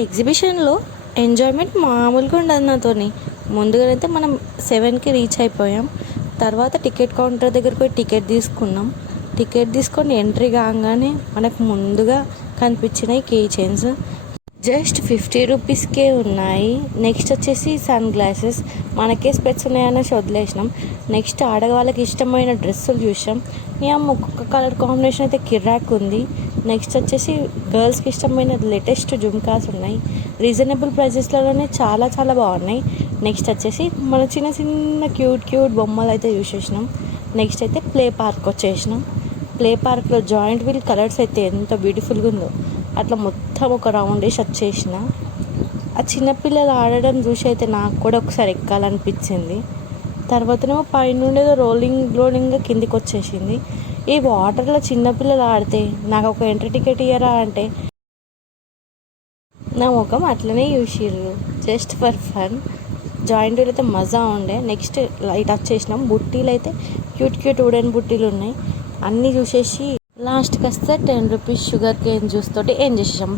ఎగ్జిబిషన్లో ఎంజాయ్మెంట్ మామూలుగా ఉండదు నాతోని. ముందుగానైతే మనం 7కి రీచ్ అయిపోయాం. తర్వాత టికెట్ కౌంటర్ దగ్గరికి పోయి టికెట్ తీసుకున్నాం. టికెట్ తీసుకొని ఎంట్రీ కాగానే మనకు ముందుగా కనిపించినాయి కీ చైన్స్. జస్ట్ 50 రూపీస్కే ఉన్నాయి. నెక్స్ట్ వచ్చేసి సన్ గ్లాసెస్. మనకే స్పెట్స్ ఉన్నాయనేసి వదిలేసినాం. నెక్స్ట్ ఆడవాళ్ళకి ఇష్టమైన డ్రెస్సులు చూసాం. మీ అమ్మ ఒక్కొక్క కలర్ కాంబినేషన్ అయితే కిర్రాక్ ఉంది. నెక్స్ట్ వచ్చేసి గర్ల్స్కి ఇష్టమైన లేటెస్ట్ జుమ్కాస్ ఉన్నాయి. రీజనబుల్ ప్రైజెస్లోనే చాలా చాలా బాగున్నాయి. నెక్స్ట్ వచ్చేసి మన చిన్న చిన్న క్యూట్ బొమ్మలు అయితే చూసేసినాం. నెక్స్ట్ అయితే ప్లే పార్క్ వచ్చేసినాం. ప్లే పార్క్లో జాయింట్ వీల్ కలర్స్ అయితే ఎంత బ్యూటిఫుల్గా ఉందో. అట్లా మొత్తం ఒక రౌండ్ వేసి వచ్చేసిన. ఆ చిన్నపిల్లలు ఆడడం చూసి అయితే నాకు కూడా ఒకసారి ఎక్కాలనిపించింది. తర్వాతనేమో పైనుండి ఏదో రోలింగ్గా కిందికి వచ్చేసింది. ఈ వాటర్లో చిన్నపిల్లలు ఆడితే నాకు ఒక ఎంట్రీ టికెట్ ఇయ్యరా అంటే నా ముఖం అట్లనే చూసిర్రు. Just for fun. Giant wheel అయితే మజా ఉండే. నెక్స్ట్ లైట్ వచ్చేసినాం. బుట్టీలు అయితే క్యూట్ వుడెన్ బుట్టీలు ఉన్నాయి. అన్నీ చూసేసి లాస్ట్కి వస్తే 10 రూపీస్ షుగర్ కేన్ జ్యూస్ తోటి ఏం చేసేసాం.